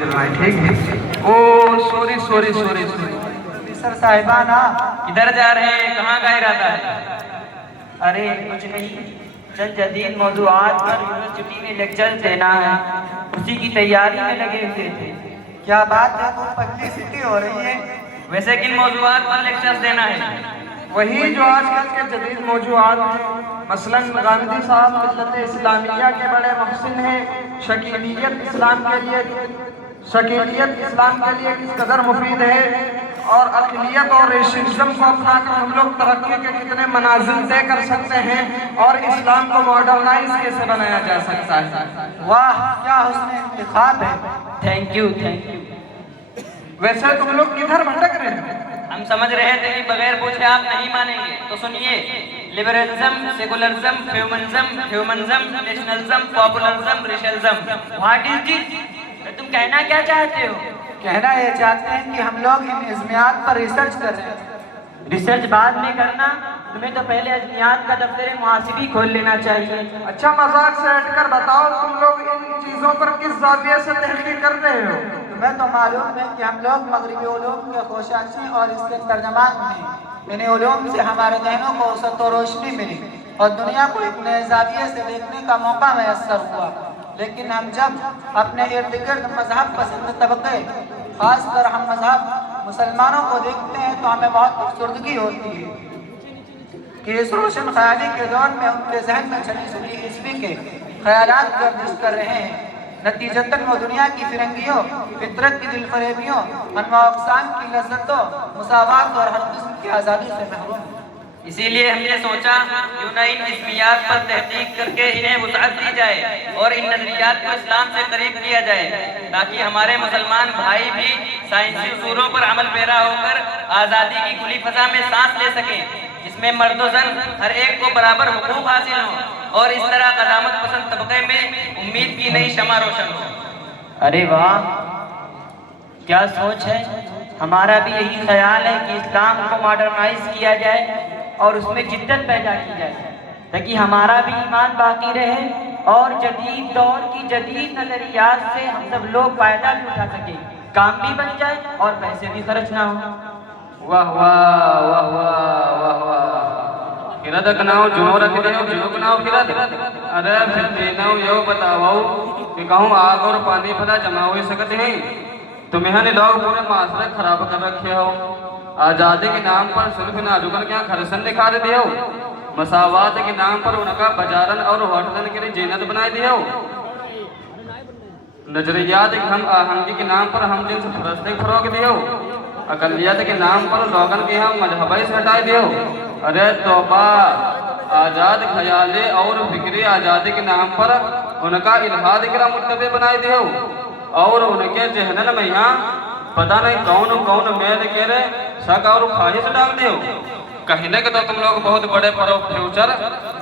चल रहा है, ठीक। Oh sorry sorry sorry sorry sir साहिबाना, किधर जा रहे हैं, कहाँ का इरादा है? अरे कुछ नहीं, चंद जदीद मौजूआत पर यूनिवर्सिटी में लेक्चर देना है, उसी की तैयारी में लगे हुए थे। क्या बात है, खूब पब्लिसिटी हो रही है। वैसे किन मौजूआत पर लेक्चर्स देना है? वही जो आजकल के जदीद मौजूआत हैं, मसलन गांधी साहब मिल्लत इस्लामिया के बड़े मुहसिन हैं, शकीलियत इस्लाम के लिए किस कदर मुफीद है, और अक़लियत और रेशिज्म को अपना कर हम लोग तरक्की के कितने मनाजिल तय कर सकते हैं, और इस्लाम को मॉडर्नाइज कैसे बनाया जा सकता है। वाह, क्या हुस्न इंतखाब है। Thank you. वैसे तुम लोग किधर भटक रहे हैं? हम समझ रहे थे कि बगैर पूछे आप नहीं मानेंगे, तो सुनिए। Liberalism, secularism, humanism, nationalism, popularism, racialism. What is this? तुम कहना क्या चाहते हो? कहना ये चाहते हैं कि हम लोग इन इज़्मियात पर रिसर्च कर रहे हैं। रिसर्च बाद में करना, तुम्हें तो पहले इज़्मियात का दफ्तर मुहासिबी खोल लेना चाहिए। अच्छा, मजाक से हटकर बताओ, तुम लोग इन चीजों पर किस ज़ाविये से तहकीक कर रहे हो? तुम्हें तो मालूम है कि हम लोग मगरबी उलूम के खोशाची और इसके तर्जमान हैं। इन उलूम से हमारे जहनों को वसअत और रोशनी मिली और दुनिया को एक नए ज़ाविये से देखने का मौका मैसर हुआ। लेकिन हम जब अपने इर्द गिर्द मजहब पसंद तबके, खासकर हम मजहब मुसलमानों को देखते हैं, तो हमें बहुत अफसुर्दगी होती है कि इस रोशन ख्याली के दौर में उनके जहन में छली सुली ईस्वी के ख्यालात गर्दिश कर रहे हैं। नतीजतन वो दुनिया की फिरंगियों, फितरत की दिलफरेबियों, अनवा अक़साम की लज़्ज़तों, मुसावात और हर किस्म की आज़ादी से महरूम हैं। इसीलिए हमने सोचा क्यों न इन इस्मियात पर तहकीक करके इन्हें वुसअत दी जाए और इन नजरियात को इस्लाम से करीब किया जाए, ताकि हमारे मुसलमान भाई भी साइंसी उसूलों पर अमल पैरा होकर आज़ादी की खुली फजा में सांस ले सकें, जिसमें मर्द और जन हर एक को बराबर हुकूक हासिल हों और इस तरह क़दामत पसंद तबके में उम्मीद की नई शमा रोशन हो। अरे वाह, क्या सोच है। हमारा भी यही ख्याल है कि इस्लाम को मॉडर्नाइज किया जाए और उसमें जिद्दत पैदा की जाए, ताकि हमारा भी ईमान बाकी रहे और जदीद दौर की जदीद नजरियात से हम सब लोग फायदा भी उठा सके, काम भी बन जाए और पैसे भी खर्च ना हो। वाह वाह वाह वाह वाह वाह। किरद कनाओ जुनो रख देओ, जुनो कनाओ किरद। अरे फिर देनाओ यो बताओ कि कहूँ आग और पानी भला जमा हो सकते हैं? तुम्हें लोग पूरे माशरे खराब कर रखे हो। आज़ादी के नाम पर सिर्फ नाजुकन क्या खरसन दिखा दे हो। मसावात के नाम पर उनका बाजारन और होटलन के लिए जीनत बनाए दिए हो। नजरियात हम आहंगी के नाम पर हम जिनसे फरस्ते फरोग दिए हो। अकलियत के नाम पर लोगन के हम मजहबी से हटाए दिए हो। अरे तौबा, आज़ाद ख्याले और फिक्री आज़ादी के नाम पर उनका इल्हाद करा मुत्तबे बनाए दिए हो और उनके जहनन में यहाँ पता नहीं कौन कौन मैल के रे शक और ख्वाहिश डाल दे हो। कहने के तो तुम लोग बहुत बड़े परो फ्यूचर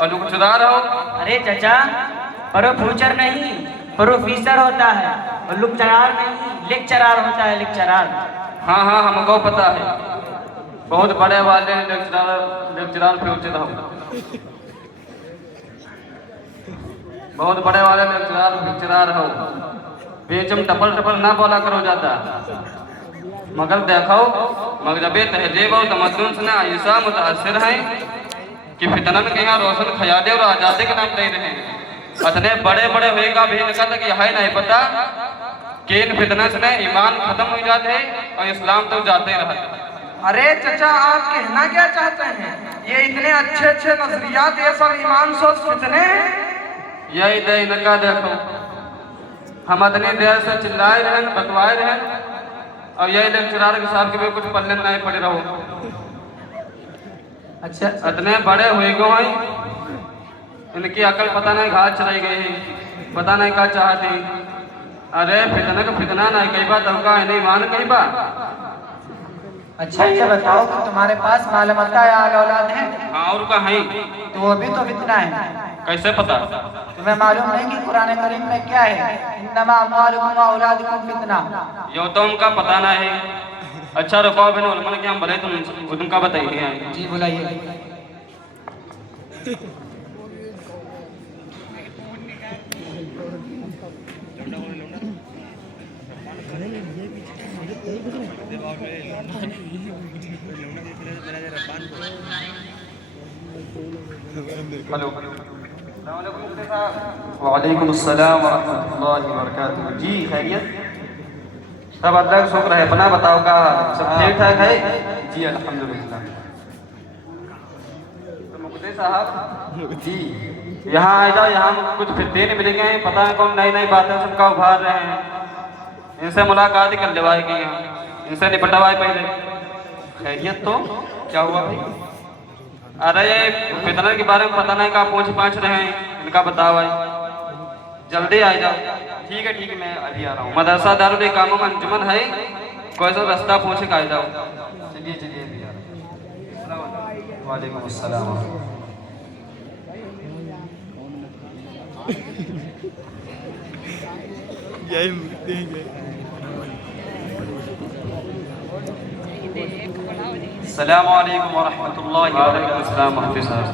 और लुकचदार हो। अरे चचा, परो फ्यूचर नहीं, प्रोफेसर होता है, और लुकचरार नहीं, लेक्चरार होता है, लेक्चरार। हाँ हाँ, हमको पता है, बहुत बड़े वाले लेक्चरार फ्यूचर हो। बहुत बड़े वाले लेक्चरार हो। बेचम टपल टपल ना बोला करो जाता, मगर देखो मगरबी तहजीब और तमद्दुन से ऐसा मुतासिर हैं कि फितनन के यहाँ रोशन ख्याले और आज़ादी के नाम दे रहे हैं। इतने बड़े बड़े होएगा भी इनका तक यह नहीं पता कि इन फितनन से ईमान खत्म हो जाते हैं और इस्लाम तो जाते रहते। अरे चचा, आप कहना क्या चाहते हैं? ये इतने अच्छे अच्छे नजरियात, ये सब ईमान सोच फितने हैं। यही दे इनका देखो, हम इतनी देर से चिल्लाए रहें, बतवाए रहें, और यही लेक्चरार के साहब के भी कुछ पल्ले नहीं पड़े रहो। अच्छा, इतने बड़े हुए गो हैं, इनकी अकल पता नहीं घाट चलाई गई है, पता नहीं क्या चाहती। अरे फितना का फितना नहीं कही बात, हमका नहीं मान कही बात। अच्छा ये बताओ कि तुम्हारे पास मालूमाता या औलाद है? हाँ, और का है तो वो भी तो फितना है। कैसे पता? तुम्हें मालूम नहीं कि कुरान करीम में क्या है? इन्नमा अम्वालुकुम व औलादुकुम फितना। यो तो उनका पता नहीं है। अच्छा रुको, बिन उलमा ने क्या हम बोले तुम उनका बताइए। जी बुलाइए। हेलो। वालेकुम अस्सलाम वरहमतुल्लाहि वबरकातुहू। जी खैरियत? सब अल्लाह का शुक्र है। अपना बताओ का सब ठीक ठाक है? जी अल्हम्दुलिल्लाह। तो मुफ्ती साहब जी यहाँ आ जाओ, यहाँ कुछ फिरते मिलेंगे, पता है कौन नई नई बातें सबका उभार रहे हैं। इनसे मुलाकात ही कर लेवाए की यहाँ, इनसे निपटवाए पहले। खैरियत तो क्या हुआ भाई? अरे ये फितरत के बारे में पता नहीं कहाँ पूछ रहे हैं, इनका बताओ भाई। जल्दी आ जाओ। ठीक है मैं अभी आ रहा हूँ। मदरसा दारुल इकामा में अंजुमन है, कोई सा रास्ता पूछ के आ जाओ। चलिए अभी आ रहा हूँ। वालेकुम अस्सलाम। अस्सलामु अलैकुम वरहमतुल्लाहि वालेकुम वबरकातुहू। अस्सलाम मुफ्ती साहब।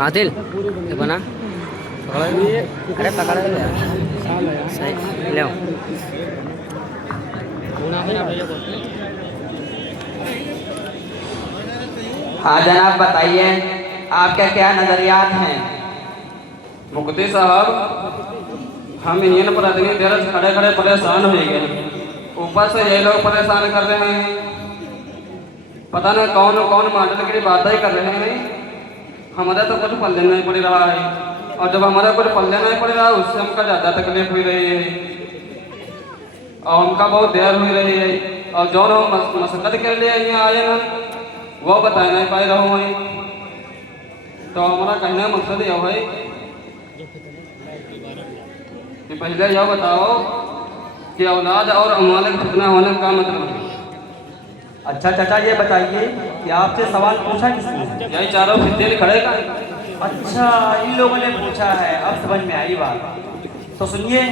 आदिल ये बना अरे पकड़ सही ले आओ। हाँ जनाब बताइए आपके क्या नज़रियात हैं। मुफ्ती साहब हम इन पर आदमी देर खड़े खड़े परेशान हो गए, ऊपर से ये लोग परेशान कर रहे हैं, पता नहीं कौन कौन मॉडल की बातें कर रहे हैं। हमारा तो कुछ पल्ले नहीं पड़ रहा है, और जब हमारा कुछ पल्ले नहीं पड़ रहा है उससे हमका ज़्यादा तकलीफ हुई रही है और हमका बहुत देर हुई रही है। और जो हम मशक्क़त के लिए यहाँ आए ना वो बता नहीं पाए रहो हैं। तो हमारा कहने का मकसद यह है कि पहले यह बताओ कि औलाद और अमाल का फितना होने का मतलब है। अच्छा चाचा ये बताइए कि आपसे सवाल पूछा किसने? यही चारों फितने खड़े का। अच्छा इन लोगों ने पूछा है, अब समझ में आई बात। तो सुनिए,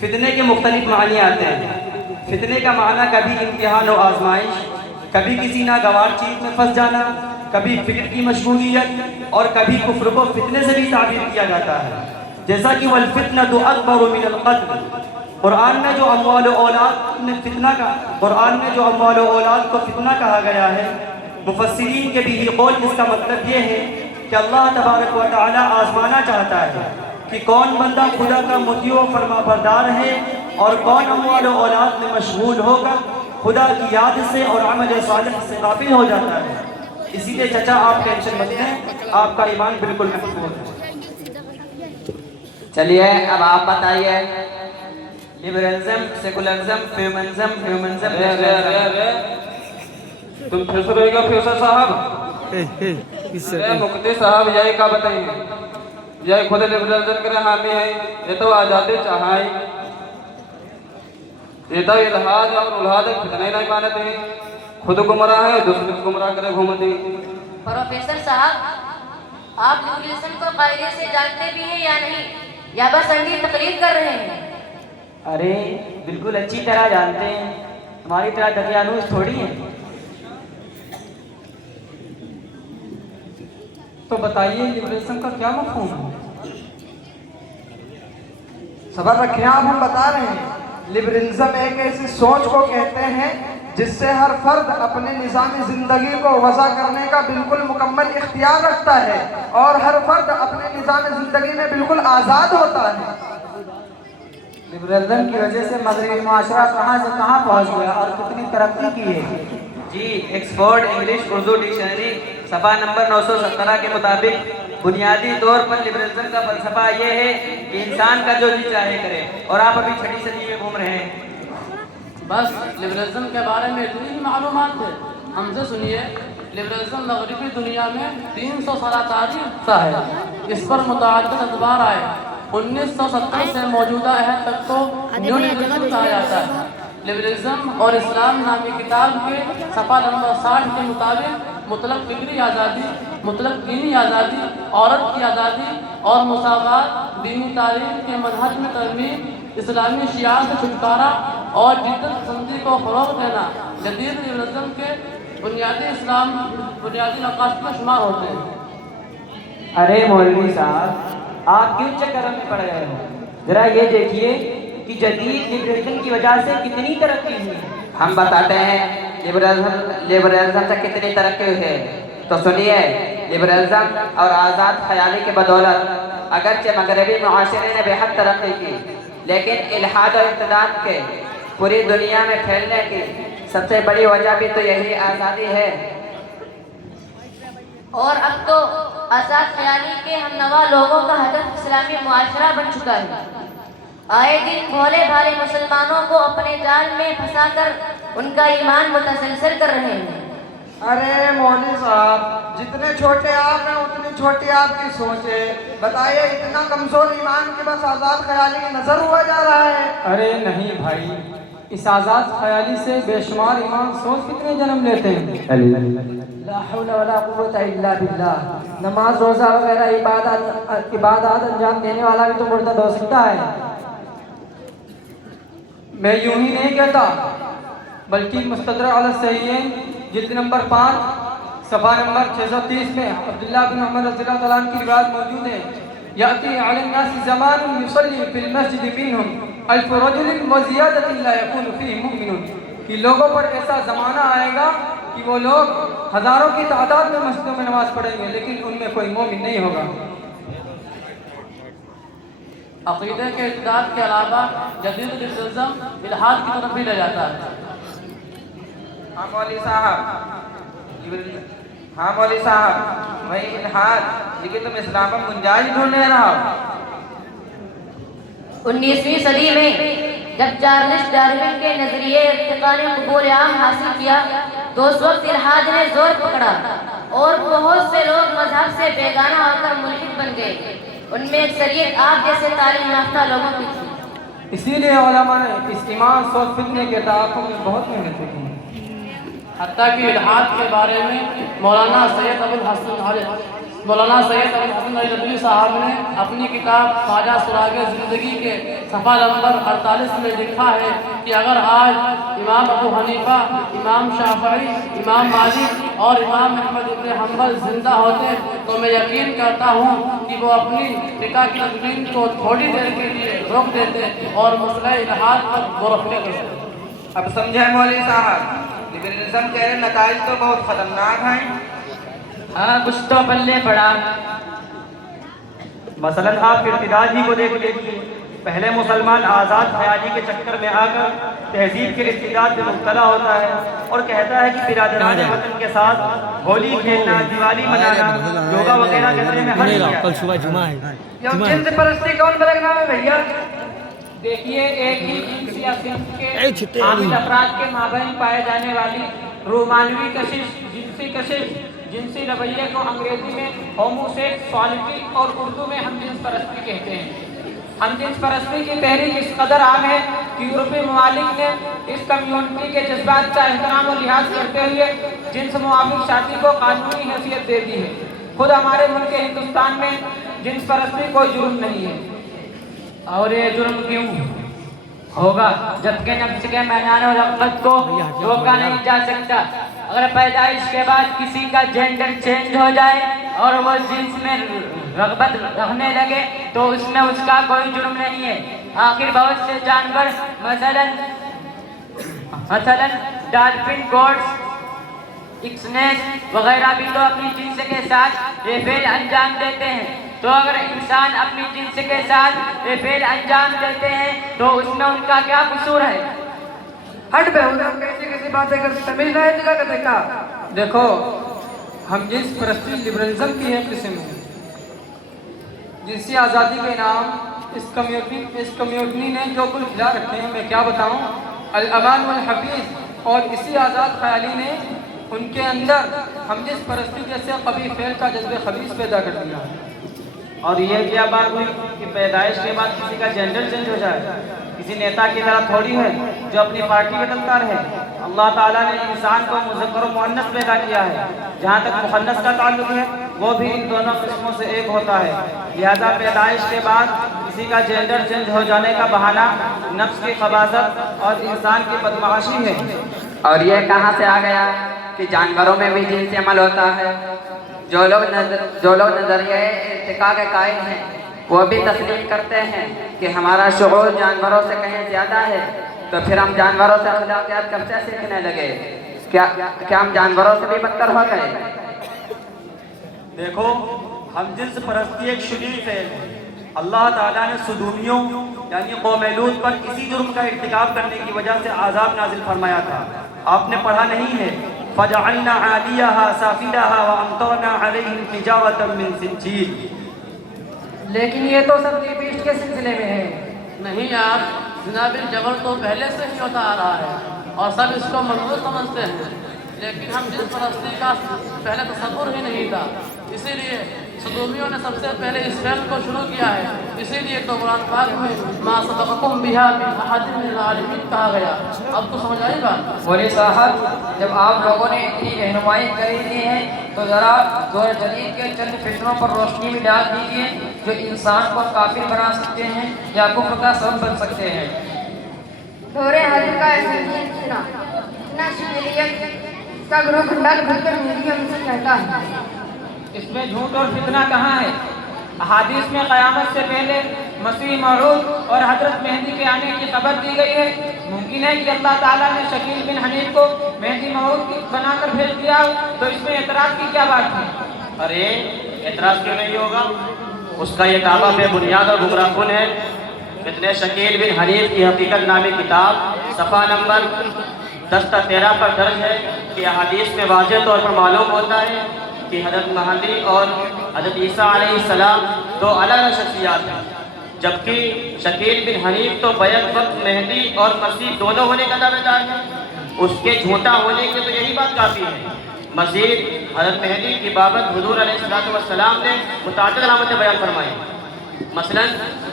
फितने के मुख्तलिफ मानी आते हैं। फितने का माना कभी इम्तिहान और आजमाइश, कभी किसी नागवार चीज़ में फंस जाना, कभी फिक्र की मशगूलियत और कभी कुफ्र को फितने से भी ताबीर किया जाता है। जैसा कि वल फितनतु अकबर मिनल क़त्ल, कुरान में जो अम्वाल व औलाद में फितना का कुरान में जो अम्वाल व औलाद को फितना कहा गया है, मुफस्सिरीन के भी कौल इसका मतलब ये है कि अल्लाह तबारक व तआला आजमाना चाहता है कि कौन बंदा खुदा का मुतीअ व फरमाबरदार है और कौन अम्वाल व औलाद में मशगूल होकर खुदा की याद से और अमल सालिह से गाफिल हो जाता है। इसीलिए चचा आप टेंशन मत लें, आपका ईमान बिल्कुल महफूज है। चलिए अब आप बताइए लिबरलिज्म, सेकुलरिज्म, ह्यूमनिज्म, तुम फिर से रहेगा प्रोफेसर साहब? अरे मुफ्ती साहब यही का बताइए, यही खुद लिबरलिज्म के हामी है, ये तो आज़ादी चाहे, ये तो इल्हाद और उल्हाद फितने नहीं मानते हैं, खुद गुमराह है दूसरे को गुमराह करे घूमते हैं। प्रोफेसर साहब, आप लिबरलिज्म को कायदे से जानते भी हैं या नहीं, या बस अंधी तकलीफ कर रहे हैं? अरे बिल्कुल अच्छी तरह जानते हैं, हमारी तरह दकियानूस थोड़ी है। तो बताइए लिबरलिज्म का क्या मफहूम है? सबर रखें आप, हम बता रहे हैं। लिबरलिज्म एक ऐसी सोच को कहते हैं जिससे हर फर्द अपने निज़ामी ज़िंदगी को वज़ा करने का बिल्कुल मुकम्मल इख्तियार रखता है और हर फर्द अपने निज़ामी ज़िंदगी में बिल्कुल आज़ाद होता है। लिबरलिज्म की वजह से मगरबी माशरा कहाँ से कहाँ पहुँच गया और कितनी तरक्की की है। जी, एक्सफोर्ड इंग्लिश उर्दू डिक्शनरी सफ़ा नंबर 917 के मुताबिक बुनियादी तौर पर लिबरलिज्म का फलसफा ये है कि इंसान का जो जी चाहे करे, और आप अभी 6वीं सदी में घूम रहे हैं। बस लिबरलिज्म के बारे में इतनी ही मालूमात है, हमसे सुनिए। लिबरलिज्म मगरबी दुनिया में 300 साल तारीख का है। इस पर मुतअद्दिद अदबार आए। 1970 से मौजूदा अहद तक को न्यू लिबरलिज्म कहा जाता है। लिबरलिज्म और इस्लाम नामी किताब के सफ़ा नंबर 60 के मुताबिक मुतलक फिक्री आज़ादी, मुतलक दीनी आज़ादी, औरत की आज़ादी और मुसावात, दीनी तारीख के मनहज में तरमीम, इस्लामी शियार से छुटकारा और जिद्दत पसंदी को फ़रोग़ देना जदीद लिबरलिज़म के बुनियादी मकासद में शुमार होते हैं। अरे मौलवी साहब, आप क्यों चक्कर में पड़ गए हो? जरा ये देखिए कि जदीद लिबरलिज्म की वजह से कितनी तरक्की हुई। हम बताते हैं लिबरलिज्म से कितनी तरक्की हुई है। तो सुनिए, लिबरलिज्म और आज़ाद ख्याली के बदौलत अगरचे मगरबी मुआशरे ने बेहद तरक्की की, लेकिन इल्हाद और इत्तेदाद के पूरी दुनिया में फैलने की सबसे बड़ी वजह भी तो यही आज़ादी है। और अब तो आज़ाद ख्याली के हमनवा लोगों का हदफ इस्लामी मुआशरा बन चुका है। आए दिन भोले भाले मुसलमानों को अपने जाल में फंसाकर उनका ईमान मुतसलसल कर रहे हैं। अरे मौलवी साहब, जितने छोटे आप हैं उतनी छोटी आपकी सोच है। बताइए, इतना कमजोर ईमान के बस आज़ाद ख्याली की नजर हुआ जा रहा है। अरे नहीं भाई, इस आज़ाद ख्याली से बेशुमार ईमान सोच कितने जन्म लेते हैं। ला हौला वला कुव्वता इल्ला बिल्लाह। नमाज रोज़ा वगैरह इबादत अंजाम देने वाला भी तो मुर्तद हो सकता है। मैं यूं ही नहीं कहता, बल्कि मुस्तदरक अला सहीहैन जिल्द नंबर 5 सफ़ा नंबर 630 में अब्दुल्लाह बिन उमर रज़ियल्लाहु तआला अन्हु की रिवायत मौजूद है। याती अलन नास ज़मानुन युसल्ली फिल मस्जिद मिनहुम अल्फ रजुलिन व ज़ियादतिन ला यकूनु फीहि मुमिनुन, कि लोगों पर ऐसा ज़माना आएगा कि वो लोग हज़ारों की तादाद में मस्जिदों में नमाज पढ़ेंगे, लेकिन उनमें कोई मोमिन नहीं होगा। अक़ीदे के इत्तेदाद के अलावा जदीद लिबरलिज़म इल्हाद की तरफ भी ले जाता है। हाँ मौलवी साहब, वही इल्हाद, लेकिन तुम इस्लाम में गुंजाइश ढूंढने रहो। 19वीं सदी में जब चार्ल्स डार्विन के नजरिए इर्तिक़ा ने कबूल आम हासिल किया, तो उस वक्त इल्हाद ने जोर पकड़ा और बहुत से लोग मजहब से बेगाना होकर मुल्हिद बन गए। उनमें अक्सरियत आप जैसे तालीम याफ्ता लोगों की थी। इसीलिए उलमा ने इस ईमान सोच फितने के तआक़ुब में बहुत मेहनत की। हत्ता कि इल्हाद के बारे में मौलाना सैयद अबुल हसन अली नदवी साहब ने अपनी किताब ख्वाजा सुरागे ज़िंदगी के सफ़ा नंबर 48 में लिखा है कि अगर आज इमाम अबू हनीफा, इमाम शाफ़ई, इमाम मालिक और इमाम अहमद इब्न हम्बल जिंदा होते तो मैं यकीन करता हूँ कि वो अपनी फ़िक़्ह की तदवीन को थोड़ी देर के लिए रोक देते और मसला इल्हाद पर गौर करते। अब समझे मौलवी साहब, लिबरलिज्म के नताइज तो बहुत खतरनाक हैं। हाँ, कुछ तो पल्ले पड़ा। मसलन आप इर्तिदाद ही को देख लीजिए। पहले मुसलमान आज़ाद ख्याली के चक्कर में आकर तहजीब के इर्तिदाद में मुब्तला होता है और कहता है कि बिरादरान वतन के साथ होली खेलना, दिवाली मनाना, योगा वगैरह करने में हर्ज कल सुबह जुमा है। जिन्स परस्ती कौन बदलना है भैया? देखिए, एक ही जिन्स या सिंफ के आमिल अफराद के माबैन पाए जाने वाली रोमानवी कशिश, जिनसी कशिश, जिनसी रवैये को अंग्रेजी में होमोसेक्सुअलिटी और उर्दू में हमजिन्स परस्ती कहते हैं। हमजिन्स परस्ती की तहरीक इस कदर आम है कि यूरोपीय ममालिक ने इस कम्युनिटी के जज्बात का एहतराम और लिहाज करते हुए जिन्स मुआफ़िक शादी को कानूनी हैसियत दे दी है। खुद हमारे मुल्क हिंदुस्तान में जिन्स परस्ती कोई जुर्म नहीं है। और ये जुर्म क्यों होगा जबकि नफ्स के मैदान और रग़बत को रोका नहीं जा सकता। अगर पैदाइश के बाद किसी का जेंडर चेंज हो जाए और वो जिन्स में रग़बत रखने लगे तो उसमें उसका कोई जुर्म नहीं है। आखिर बहुत से जानवर मसलन डॉल्फिन, गोट्स, स्नेक वगैरह भी तो अपनी जिन्स के साथ ये फेल अंजाम देते हैं। तो अगर इंसान अपनी जिन्स के साथ ये फेल अंजाम देते हैं तो उसमें उनका क्या कसूर है? हट बे, कैसी बातें करती, तमीज नहीं तुझे का देखा। देखो, हम जिन्स परस्ती लिबरलिज्म की एक किस्म है। जिनसी आज़ादी के नाम इस कम्युनिटी ने जो कुल खिला रखे हैं, मैं क्या बताऊं। अल अमान वल हफीज़ और इसी आज़ाद ख्याली ने उनके अंदर हम जिस परस्ती जैसे कभी फेल का जज्बे खबीस पैदा कर दिया। और ये क्या बात हुई कि पैदाइश के बाद किसी का जेंडर चेंज हो जाए? किसी नेता की तरह थोड़ी है जो अपनी पार्टी बदलता रहे। अल्लाह ताला ने इंसान को मुज़क्कर और मुअन्नस पैदा किया है। जहाँ तक मुअन्नस का ताल्लुक है वो भी इन दोनों किस्मों से एक होता है। लिहाजा पैदाइश के बाद किसी का जेंडर चेंज हो जाने का बहाना नफ्स की खबासत और इंसान की बदमाशी है। और ये कहाँ से आ गया कि जानवरों में भी जिनसी अमल होता है। जो लोग नजरिए इर्तिका के कायल हैं वो भी तस्लीम करते हैं कि हमारा शुऊर जानवरों से कहीं ज़्यादा है, तो फिर हम जानवरों से अखलाकियात कब से सीखने लगे? क्या हम जानवरों से भी बदतर हो गए? देखो, हम जिन्स परस्ती एक शदीद फेल है। अल्लाह ताला ने सुदूमियों यानी कौम लूत पर इसी जुर्म का इर्तिकाब करने की वजह से आज़ाब नाजिल फरमाया था। आपने पढ़ा नहीं है? फजअलना आलियहा साफिलहा व अमतरना अलैहिम हिजारतम मिन सिंजील। लेकिन ये तो सब लिपिस्ट के सिलसिले में है। नहीं यार, जनाबिल जबर तो पहले से ही होता आ रहा है और सब इसको मजबूत समझते हैं, लेकिन हम जिस परस्ती का पहले तसव्वुर ही नहीं था, इसीलिए सदूमियों ने सबसे पहले इस फेल को शुरू किया है। इसीलिए तो कुरान पाक में मा सबक़कुम बिहा मिन अहदिन मिनल आलिमीन कहा गया। अब तो समझ आई बात? मौलवी साहब, जब आप लोगों ने इतनी रहनुमाई करी दी है तो ज़रा दौर जदीद के चंद फितनों पर रोशनी भी डाल दीजिए जो इंसान को काफिर बना सकते हैं या कुफ्र का सबब बन सकते हैं। दौरे हज का संगीन फितना, इतना शिमलियत इसका ग्रोह खंडाल भरकर मेरी हमसे कहता है। इसमें झूठ और फितना कहाँ है? अहादीस में क़यामत से पहले मसीह मौऊद और हजरत मेहदी के आने की खबर दी गई है। मुमकिन है कि अल्लाह ताला ने शकील बिन हनीफ को मेहदी मौऊद बनाकर भेज दिया, तो इसमें एतराज़ की क्या बात है? अरे एतराज़ क्यों नहीं होगा? उसका ये दावा बेबुनियाद और गुमराहकुन है। फितने शकील बिन हनीफ की हकीकत नामी किताब सफ़ा नंबर 10-13 पर दर्ज है कि अहादीस में वाज़ेह तौर पर मालूम होता है कि हज़रत महदी और हज़रत ईसा अलैहिस्सलाम दो अलग अलग शख्सियात हैं, जबकि शकील बिन हनीफ तो बैक वक्त मेहदी और मसीह दोनों होने का दावेदार है। उसके झूठा होने के तो यही बात काफ़ी है। मज़ीद हज़रत मेहदी की बाबत हुज़ूर अलैहिस्सलाम ने मुतअद्दिद अलामतें बयान फरमाई। मसलन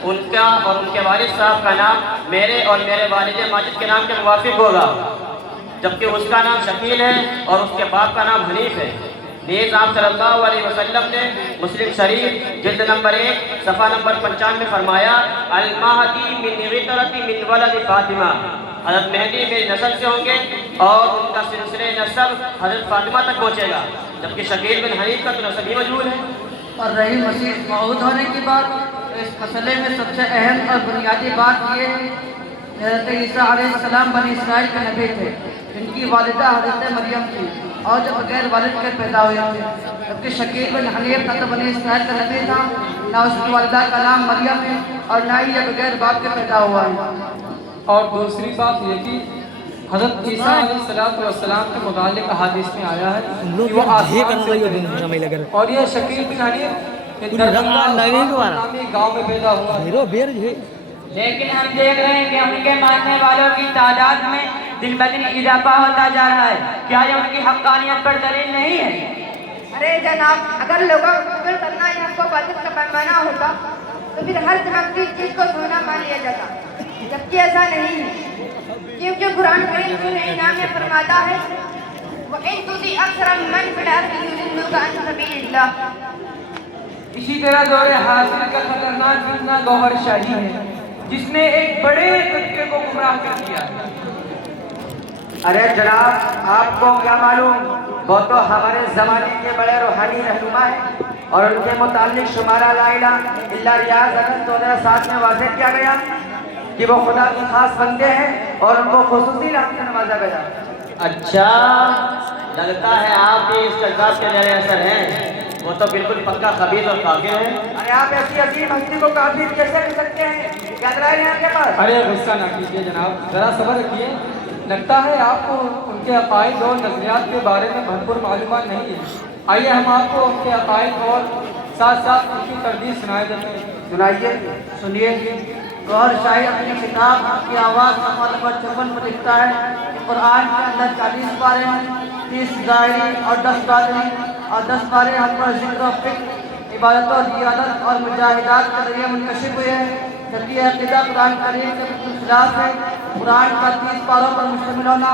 उनका और उनके वालिद साहब का नाम मेरे और मेरे वालिद माजिद के नाम के मुवाफिक होगा, जबकि उसका नाम शकील है और उसके बाप का नाम हनीफ है। नीज़ आप सल्लल्लाहु अलैहि वसल्लम ने मुस्लिम शरीफ जिल्द नंबर 1 सफ़ा नंबर 55 में फरमाया, अल महदी मिन ग़ितरती मिन वलद फातिमा, हज़रत मेहदी मेरी नस्ल से होंगे और उनका सिलसिले नस्ब हज़रत फातिमा तक पहुँचेगा, जबकि शकील बिन हनीफ का तो नस्ब ही मजहूल है। और रही मसीह मौऊद होने की बात, तो इस मसले में सबसे अहम और बुनियादी बात ये है, हज़रत ईसा अलैहिस्सलाम बनी इसराइल के नबी थे, जिनकी वालिदा हज़रत मरियम थी और जो बगैर वालिद के पैदा हुए थे, जबकि शकील बिन हनीफ न तो बनी इसराइल का नबी था, ना उसकी वालिदा का नाम मरियम है और ना ही ये बगैर बाप के पैदा हुआ है। और दूसरी बात ये कि हज़रत ईसा अलैहिस्सलाम के मुतालिक अहादीस में आया है कि वो आसमान से थे और ये शकील बिन हनीफ नामी गाँव में पैदा हुआ। लेकिन हम देख रहे हैं कि उनके मानने वालों की तादाद में दिन ब दिन इजाफा होता जा रहा है। क्या ये उनकी हक़ानियत पर दलील नहीं है? अरे जनाब, अगर लोगों को करना ही हमको बातिल का पैमाना होता तो फिर हर चमकती चीज को सोना मान लिया जाता, जबकि ऐसा नहीं है, क्योंकि कुरान करीम सूरह इनाम में फरमाता है, वइन तुती अक्सर मन फिल अर्दि युदिल्लुका अन सबीलिल्लाह। इसी तरह दौरे हासिल का खतरनाक फितना गौहर शाही है, जिसने एक बड़े तबके को गुमराह कर दिया। अरे जनाब, आपको क्या मालूम, वो तो हमारे ज़माने के बड़े रूहानी रहनुमा हैं और उनके मुताल्लिक शुमारा ला इलाहा इल्ला रियाज़ अगस्त 2007 में वाज़ेह किया गया कि वो खुदा के खास बंदे हैं और उनको खुसूसी रहमत से नवाजा गया। अच्छा, लगता है आप भी इस कज़ाब के ज़रिए असर हैं। वो तो बिल्कुल पक्का खबीर और काफिर है। अरे आप ऐसी अजीम हस्ती को काफिर कैसे कर सकते हैं? क्या दलाइल है आपके पास? अरे गुस्सा ना कीजिए जनाब, ज़रा सब्र रखिए। लगता है आपको उनके अकायद और नज़रियात के बारे में भरपूर मालूमात नहीं है। आइए हम आपको उनके अकायद और साथ साथ उनकी तरदीद सुनाए देते हैं। सुनाइए, सुनिए। गौहर शाही अपनी किताब की आवाज़ सफ़ा नंबर 56 में लिखता है कि कुरान के अंदर 40 पारे हैं, 30 ज़ाहिरी और 10 बातिनी और 10 पारे हम पर ज़िक्र और फ़िक्र, इबादत और रियादत और मुजाहिदात के ज़रिए मुनकशिफ हुए हैं, जबकि अक़ीदा कुरान करीम के खिलाफ है। कुरान का 30 पारों पर मुश्तमिल होना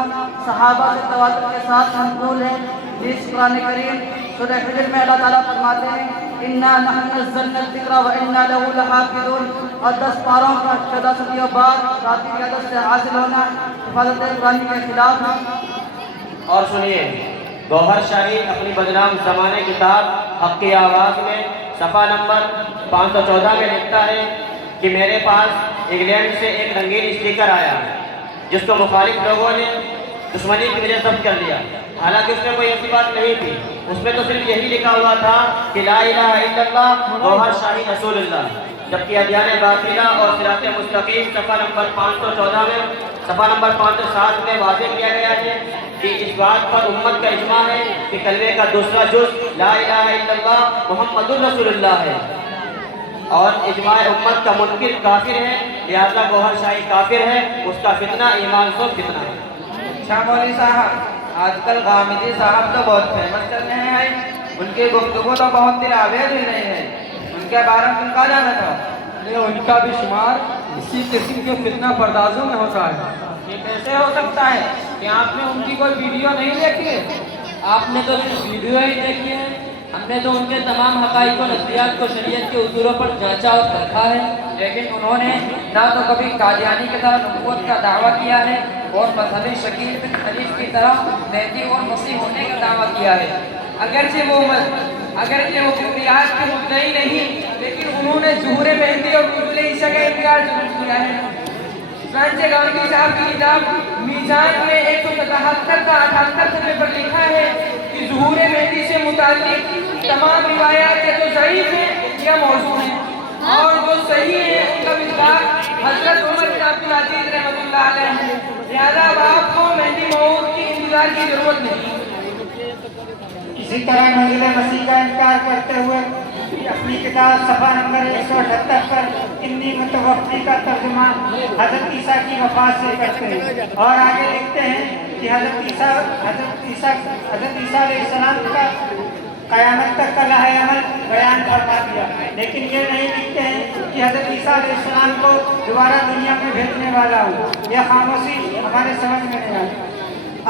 सहाबा से तवातुर के साथ मंकूल है। जिस कुरान करीम सूरह हिज्र में अल्लाह ताला फरमाते हैं इन्ना नहनु नज़्ज़लना ज़िक्रा व इन्ना लहू लहाफ़िज़ून, और 10 पारों का 14 सदियों बाद राती की आदत से हासिल होना हिफाजत कुरान के खिलाफ है। और सुनिए, गौहर शाही अपनी बदनाम ज़माने किताब हक़ की आवाज़ में सफ़ा नंबर 514 में लिखता है कि मेरे पास इंग्लैंड से एक रंगीन स्पीकर आया जिसको मुखालिफ लोगों ने दुश्मनी की वजह जब्त कर लिया। हालांकि उसमें कोई ऐसी बात नहीं थी, उसमें तो सिर्फ यही लिखा हुआ था कि ला इलाहा इल्लल्लाह गौहर शाही रसूलुल्लाह। जबकि अदयान बातिला और सिरात मुस्तकीम सफ़ा नंबर 514 में सफ़ा नंबर 507 में वाज़ेह किया गया है कि इस बात पर उम्मत का इजमा है कि कलमे का दूसरा जुज़ ला इलाहा इल्लल्लाह मुहम्मदुर रसूलुल्लाह है, और इजमा उम्मत का मुनकिर काफिर है, लिहाजा गौहर शाही काफिर है, उसका फितना ईमान सो फितना है। अच्छा मौलवी साहब, आजकल गामिदी साहब तो बहुत फेमस चल रहे हैं, उनकी गुफ्तगू तो बहुत दिल आवेज हुई रही है, उनके बारे में तुमका जाना था? उनका भी शुमार इसी किस्म के फितना पर्दाजों में होता है। ये कैसे हो सकता है कि आपने उनकी कोई वीडियो नहीं देखी है? आपने तो सिर्फ वीडियो ही देखी है, हमने तो उनके तमाम हक़ाइक़ और नज़रियात को शरीयत के उसूलों पर जांचा और परखा है। लेकिन उन्होंने ना तो कभी कादियानी के तरह नबूवत का दावा किया है और मजहबी शकील बिन खलीफ की तरह मेहदी और मसीह होने का दावा किया है। अगरचे वो कुफरियात के मुद्दई नहीं, लेकिन उन्होंने ज़ुहूर मेहदी और नुज़ूल ईसा का इनकार जरूर किया है। चुनांचे गांधी साहब की किताब मीज़ान में 177 का 78 सफ़े पर लिखा है कि ज़ुहूर मेहदी से मुताल्लिक़ तमाम रिवायात या तो ज़ईफ़ हैं या मौज़ू हैं, और जो सही है उनका मिसदाक हज़रत उमर बिन अब्दुल अज़ीज़ रहमतुल्लाह अलैह है। लिहाजा अब आपको मेहदी मौऊद की इंतज़ार की ज़रूरत नहीं। इसी तरह नज़ील मसीह का इनकार करते हुए अपनी किताब सफ़ा नंबर 178 पर इन्नी मुतवफ़्फ़ी का तर्जुमा हज़रत ईसा की वफ़ात से करते हैं, और आगे लिखते हैं कि हज़रत ईसा अलैहिस्सलाम का क़यामत तक का लाहे अमल बयान फरमा दिया, लेकिन ये नहीं लिखते हैं कि हज़रत ईसा अलैहिस्सलाम को दोबारा दुनिया में भेजने वाला हूँ। यह खामोशी हमारे समझ में नहीं आती।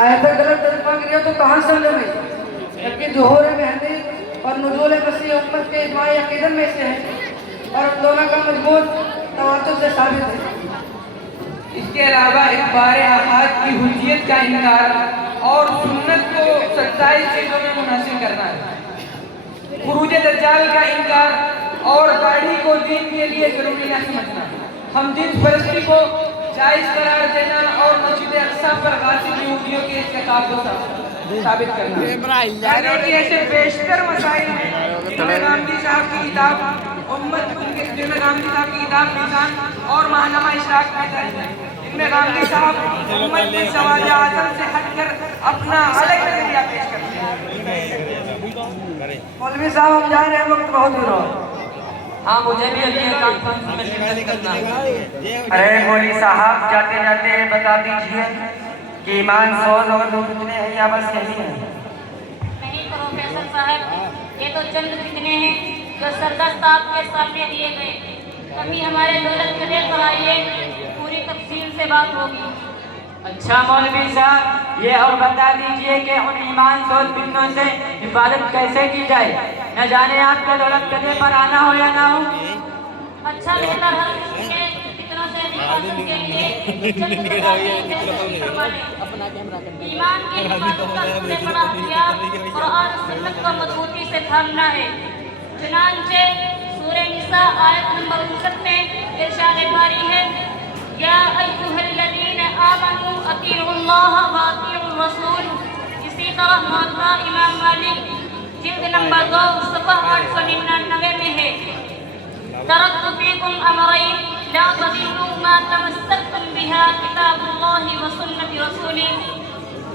आयत गलत तर्जुमा किया तो कहाँ समझ में, जबकि ज़ुहूर मेहदी और नुज़ूल मसीह उम्मत के इजमाई अक़ीदत में से है, और उन दोनों का मजबूत तवातुर से साबित है। इसके अलावा इख़बार अहाद की हुज्जियत का इनकार और सुन्नत को 27 चीज़ों में मुनहसिर करना है। खुरूज दज्जाल का इनकार और दाढ़ी को दीन के लिए ज़रूरी न समझना, हम जिन्स परस्ती को जायज़ करार देना और मस्जिद अक़सा पर गासिब यहूदियों के इत्तेकाब को साबित करना, यानी कि ऐसे बेशतर मसाइल हैं जिनमें गांधी साहब की किताब मीज़ान और माहनामा इशराक में दर्ज है। इनमें गांधी साहब उम्मत में सवाल आज़म से हटकर अपना अलग नजरिया पेश करते हैं। मौलवी साहब हम जा रहे हैं, वक्त बहुत हो रहा है। हाँ, मुझे भी अभी कॉन्फ्रेंस में शिरकत करना है। अरे मौलवी साहब, जाते जाते बता दीजिए कि ईमान सोज और कितने हैं या बस यही है? नहीं प्रोफेसर साहब, ये तो चंद फितने हैं जो सरदार साहब के सामने दिए गए। कभी हमारे दौलत कदे पर आइए, पूरी तफसील से बात होगी। अच्छा मौलवी साहब, ये और बता दीजिए कि उन ईमान सोज फितनों से हिफाजत कैसे की जाए, न जाने आपके दौलत कदे पर आना हो या ना हो। अच्छा बेहतर हर किस्म के फितनों से हिफाजत के लिए चंद बताइए तफसील फरमाएं। ईमान की हिफाजत का सबसे बड़ा हथियार कुरान और सुन्नत को मजबूती से थामना है। चुनांचे सूरह निसा आयत नंबर 59 में इरशाद बारी है, या अय्युहल्लज़ीना आमनू अतीउल्लाह व अतीउर रसूल। इसी तरह मुअत्ता इमाम मालिक जिल्द नंबर 2 सफ़ह 899 में है, तरक्तु फीकुम अमरैन ला तज़िल्लू मा तमस्सकतुम बिहा किताबुल्लाहि व सुन्नति रसूली।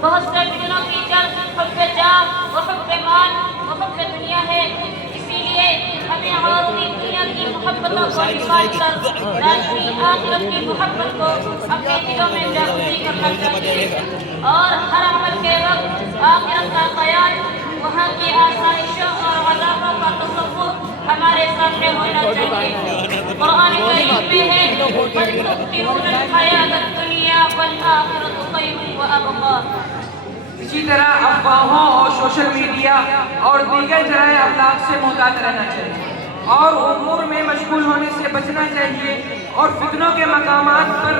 बहुत से फितनों की जड़ हुब्बे जाह व हुब्बे माल व हुब्बे दुनिया है, इसीलिए हमें आखिरी दुनिया की मोहब्बतों को निकाल कर लाज़मी आखिरत की मोहब्बत को अपने दिलों में जागृत करना चाहिए, और हर अमल के वक्त आखिरत का ख्याल, वहाँ की आसाइशों और अज़ाबों का तसव्वुर हमारे सामने होना चाहिए। कुरान करीम में है बल तु'थिरून अल-हयात अद-दुनिया वल आखिरतु खैरुन व अबक़ा। इसी तरह अफवाहों और सोशल मीडिया और दीगर जराए अबलाग से मुहतात रहना चाहिए और उमूर में मशगूल होने से बचना चाहिए और फितनों के मकामात पर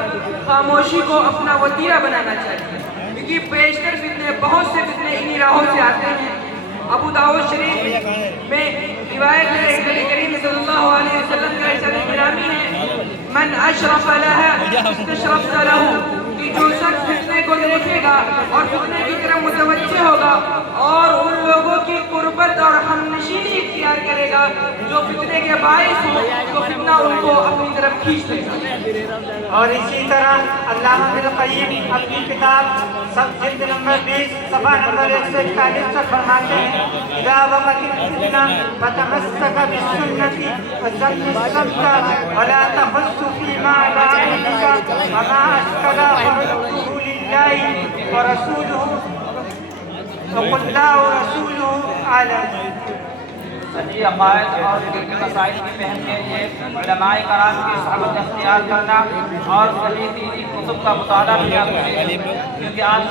खामोशी को अपना वतीरा बनाना चाहिए, क्योंकि पेशतर फितने, बहुत से फितने इन्हीं राहों से आते हैं। अबू दाऊद शरीफ में रिवायत है नबी करीम सल्लल्लाहु अलैहि वसल्लम का इरशाद गिरामी है, मन अशरफ लहा इस्तशरफ लहू, कि जो शख्स फितने को देखेगा और फितने की तरफ मुतवज्जे होगा और उन लोगों की कुर्बत और हमनशीनी इख्तियार करेगा जो फितने के बाइस हो, तो फितना उनको अपनी तरफ खींच लेगा। और इसी तरह अल्लामा इब्न क़य्यिम अपनी किताब सब जिल्द नंबर 20 सफ़ा नंबर 141 पर फरमाते हैं, इज़ा वक़अतिल फितना फतमस्सक बिस्सुन्नति वज़म्मिस्समता वला तख़ुस्सु फ़ीमा ला इलका वमा अश्कला फरजुhu लिल्लाहि व रसूलुहु वक़ुल्लाहु रसूलुहु आलम। सही अक़ाइद और फिक़्ही मसाइल की फहम के लिए उलमाए कराम की सहबत इख्तियार करना और सही दीनी कुतुब का मुताला भी आपको, क्योंकि आज